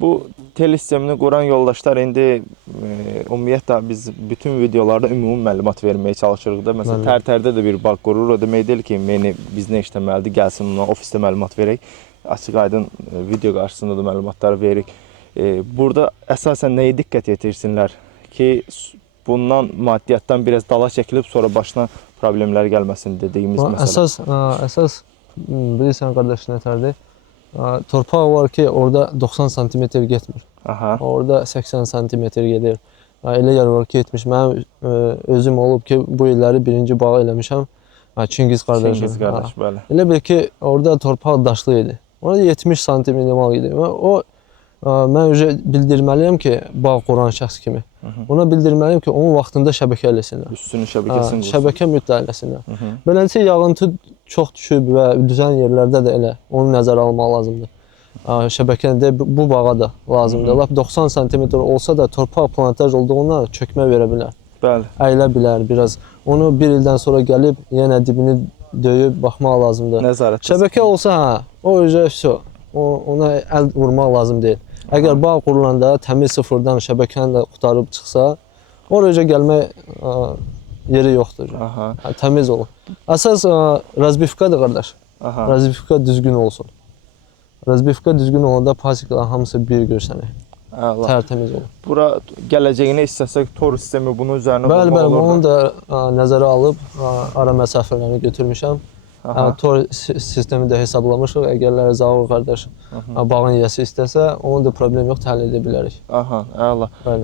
Bu tel sistemini quran yoldaşlar indi ümumiyyətlə biz bütün videolarda ümumi məlumat verməyə çalışırıq da. Məsələn, Tərtərdə də bir bağ qurur. O demək deyil ki, biz nə işləməlidir, gəlsin ona ofisdə məlumat verək. Açıq aydın video qarşısında da məlumatları veririk. Burada əsasən nəyə diqqət yetirsinlər ki, bundan maddiyyatdan biraz dala çəkilib sonra başına problemlər gəlməsin dediyimiz məsələ. Əsas bilirsən qardaş nətərdir? Torpaq var ki, orada 90 sm getmir. Aha. Orada 80 sm gedir. Elə yer var ki, etmiş. Mənim özüm olub ki, bu illəri birinci bağı eləmişəm. Çingiz qardaşım. Çingiz qardaş, bəli. Elə bil ki, orada torpaq daşlı idi. Orada 70 sm minimal idi. Mən bildirməliyəm ki, bağ quran şəxs kimi. Ona bildirməliyəm ki, onun vaxtında şəbəkə eləsinlər. Üstünün şəbəkəsini qursun. Şəbəkə mütləq eləsinlər. Beləncə, yağıntı çox düşüb və düzən yerlərdə də elə onu nəzərə almaq lazımdır. Şəbəkəndə bu bağa da lazımdır. Lap 90 sm olsa da torpaq plantaj olduğundan çökmə verə bilər. Bəli. Əylə bilər biraz. Onu bir ildən sonra gəlib yenə dibini döyüb baxmaq lazımdır. Nəzarət. Şəbəkə olsa, o ona əl vurmaq lazım deyil. Əgər bağ qurulanda təmiz sıfırdan şəbəkəni də qutarıb çıxsa, oraya gəlmək yeri yoxdur. Təmiz olur. Əsas razbifkadır qardaş. Razbifka düzgün olsun. Razbifka düzgün olanda pasiklər hamısı bir görsənir. Tərtəmiz olur. Bura gələcəyini istəsək tor sistemi bunun üzərinə qurmaq olur. Bəli, onu da nəzərə alıb ara məsafələrini götürmüşəm. Tor sistemi də hesablamışıq. Əgərlər Zaur qardaş bağın yiyəsi istəsə, onun da problem yox, təhlil edə bilərik. Aha, əla.